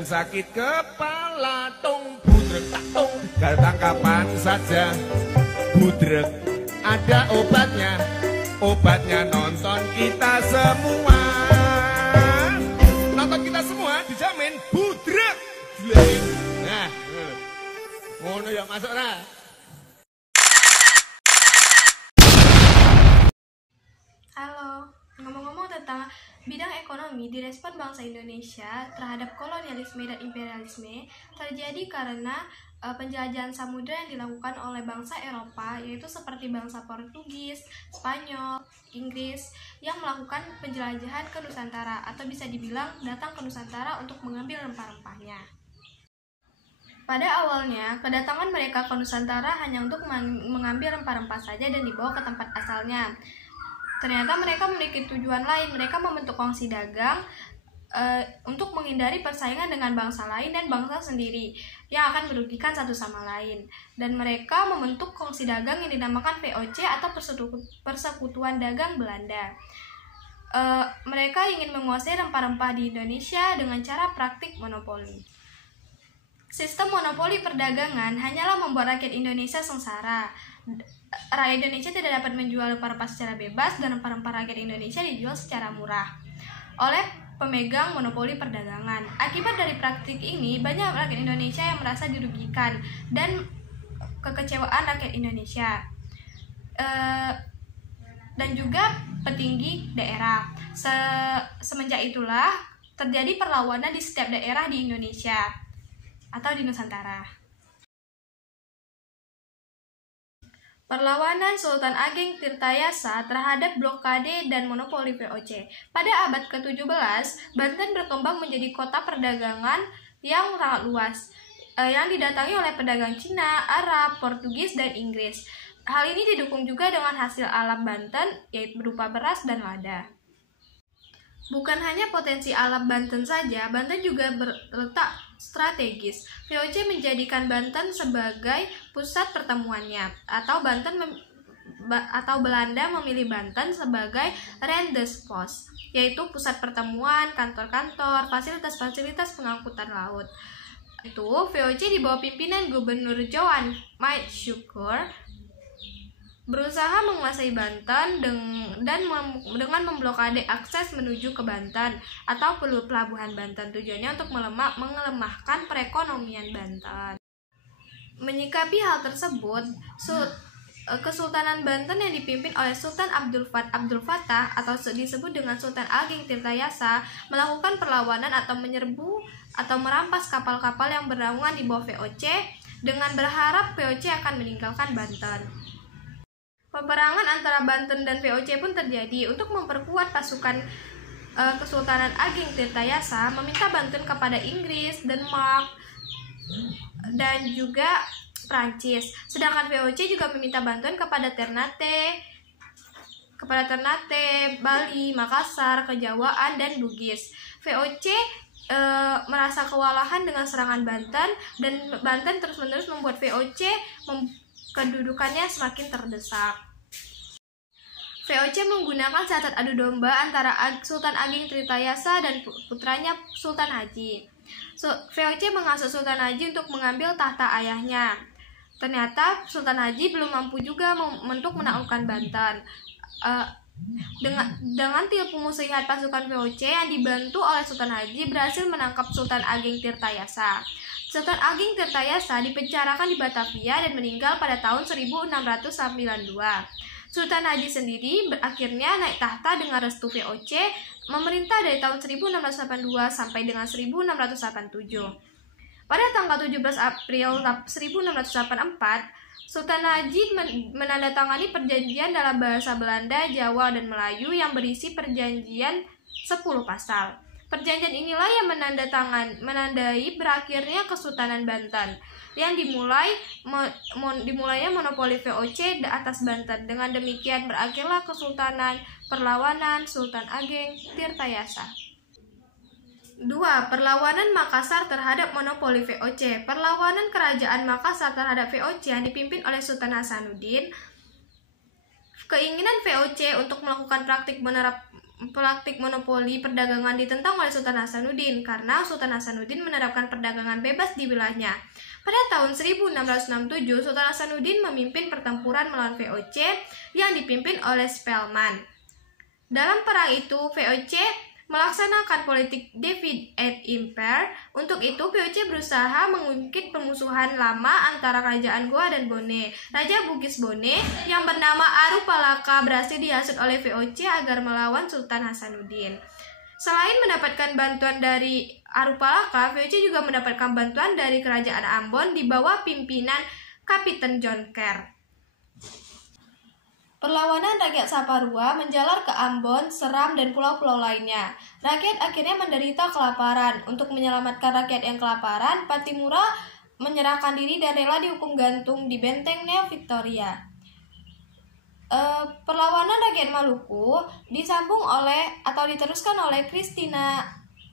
dan sakit kepala tung budrek tak tung gal tangkapan saja budrek ada obatnya nonton kita semua dijamin budrek nah ngono ya masuk nah. Halo, ngomong-ngomong tentang bidang ekonomi, direspon bangsa Indonesia terhadap kolonialisme dan imperialisme terjadi karena penjajahan samudera yang dilakukan oleh bangsa Eropa, yaitu seperti bangsa Portugis, Spanyol, Inggris, yang melakukan penjelajahan ke Nusantara, atau bisa dibilang datang ke Nusantara untuk mengambil rempah-rempahnya. Pada awalnya, kedatangan mereka ke Nusantara hanya untuk mengambil rempah-rempah saja dan dibawa ke tempat asalnya. Ternyata mereka memiliki tujuan lain. Mereka membentuk kongsi dagang untuk menghindari persaingan dengan bangsa lain dan bangsa sendiri yang akan merugikan satu sama lain. Dan mereka membentuk kongsi dagang yang dinamakan VOC atau Persekutuan Dagang Belanda. Mereka ingin menguasai rempah-rempah di Indonesia dengan cara praktik monopoli. Sistem monopoli perdagangan hanyalah membuat rakyat Indonesia sengsara. Rakyat Indonesia tidak dapat menjual rempah-rempah secara bebas dan rempah-rempah rakyat Indonesia dijual secara murah oleh pemegang monopoli perdagangan. Akibat dari praktik ini, banyak rakyat Indonesia yang merasa dirugikan dan kekecewaan rakyat Indonesia dan juga petinggi daerah. Semenjak itulah terjadi perlawanan di setiap daerah di Indonesia atau di Nusantara. Perlawanan Sultan Ageng Tirtayasa terhadap blokade dan monopoli VOC. Pada abad ke-17, Banten berkembang menjadi kota perdagangan yang sangat luas, yang didatangi oleh pedagang Cina, Arab, Portugis, dan Inggris. Hal ini didukung juga dengan hasil alam Banten, yaitu berupa beras dan lada. Bukan hanya potensi alam Banten saja, Banten juga berletak strategis. VOC menjadikan Banten sebagai pusat pertemuannya, atau Belanda memilih Banten sebagai Rendezvous, yaitu pusat pertemuan, kantor-kantor, fasilitas-fasilitas pengangkutan laut. Itu VOC di bawah pimpinan Gubernur Johan Maetsuyker berusaha menguasai Banten dengan memblokade akses menuju ke Banten atau pelabuhan Banten. Tujuannya untuk mengelemahkan perekonomian Banten. Menyikapi hal tersebut, Kesultanan Banten yang dipimpin oleh Sultan Abdul Fattah atau disebut dengan Sultan Ageng Tirtayasa melakukan perlawanan atau menyerbu atau merampas kapal-kapal yang bernaungan di bawah VOC dengan berharap VOC akan meninggalkan Banten. Peperangan antara Banten dan VOC pun terjadi. Untuk memperkuat pasukan Kesultanan Ageng Tirtayasa meminta Banten kepada Inggris, Denmark, dan juga Prancis. Sedangkan VOC juga meminta bantuan kepada Ternate, Bali, Makassar, Kejawaan, dan Bugis. VOC merasa kewalahan dengan serangan Banten, dan Banten terus-menerus membuat VOC kedudukannya semakin terdesak. VOC menggunakan siasat adu domba antara Sultan Ageng Tirtayasa dan putranya Sultan Haji. VOC menghasut Sultan Haji untuk mengambil tahta ayahnya. Ternyata Sultan Haji belum mampu juga untuk menaklukkan Banten. Dengan tipu muslihat pasukan VOC yang dibantu oleh Sultan Haji berhasil menangkap Sultan Ageng Tirtayasa. Sultan Ageng Tirtayasa dipenjarakan di Batavia dan meninggal pada tahun 1692. Sultan Haji sendiri akhirnya naik tahta dengan restu VOC, memerintah dari tahun 1682 sampai dengan 1687. Pada tanggal 17 April 1684, Sultan Haji menandatangani perjanjian dalam bahasa Belanda, Jawa, dan Melayu yang berisi perjanjian 10 pasal. Perjanjian inilah yang menandai berakhirnya Kesultanan Banten, yang dimulainya monopoli VOC atas Banten. Dengan demikian berakhirlah Kesultanan perlawanan Sultan Ageng Tirtayasa. 2. Perlawanan Makassar terhadap monopoli VOC. Perlawanan Kerajaan Makassar terhadap VOC yang dipimpin oleh Sultan Hasanuddin. Keinginan VOC untuk melakukan praktik praktik monopoli perdagangan ditentang oleh Sultan Hasanuddin karena Sultan Hasanuddin menerapkan perdagangan bebas di wilayahnya. Pada tahun 1667, Sultan Hasanuddin memimpin pertempuran melawan VOC yang dipimpin oleh Spelman. Dalam perang itu, VOC melaksanakan politik divide et impere. Untuk itu, VOC berusaha mengungkit permusuhan lama antara kerajaan Goa dan Bone. Raja Bugis Bone yang bernama Arupalaka berhasil dihasut oleh VOC agar melawan Sultan Hasanuddin. Selain mendapatkan bantuan dari Arupalaka, VOC juga mendapatkan bantuan dari kerajaan Ambon di bawah pimpinan Kapiten John Kerr. Perlawanan rakyat Saparua menjalar ke Ambon, Seram, dan pulau-pulau lainnya. Rakyat akhirnya menderita kelaparan. Untuk menyelamatkan rakyat yang kelaparan, Patimura menyerahkan diri dan rela dihukum gantung di bentengnya Victoria. Perlawanan rakyat Maluku disambung diteruskan oleh Christina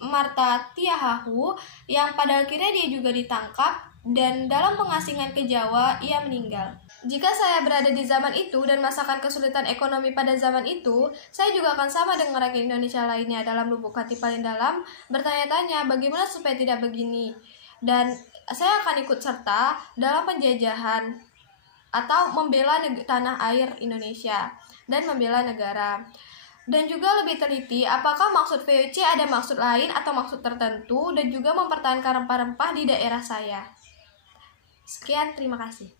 Marta Tiahahu yang pada akhirnya dia juga ditangkap dan dalam pengasingan ke Jawa ia meninggal. Jika saya berada di zaman itu dan merasakan kesulitan ekonomi pada zaman itu, saya juga akan sama dengan rakyat Indonesia lainnya dalam lubuk hati paling dalam, bertanya-tanya bagaimana supaya tidak begini. Dan saya akan ikut serta dalam penjajahan atau membela tanah air Indonesia dan membela negara. Dan juga lebih teliti apakah maksud VOC ada maksud lain atau maksud tertentu dan juga mempertahankan rempah-rempah di daerah saya. Sekian, terima kasih.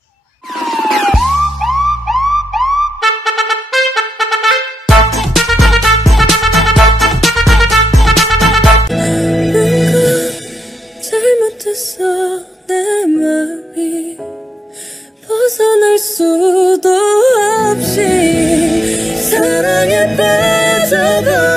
잘못했어 내 마음이 벗어날 수도 없이 사랑에 빠져버렸어.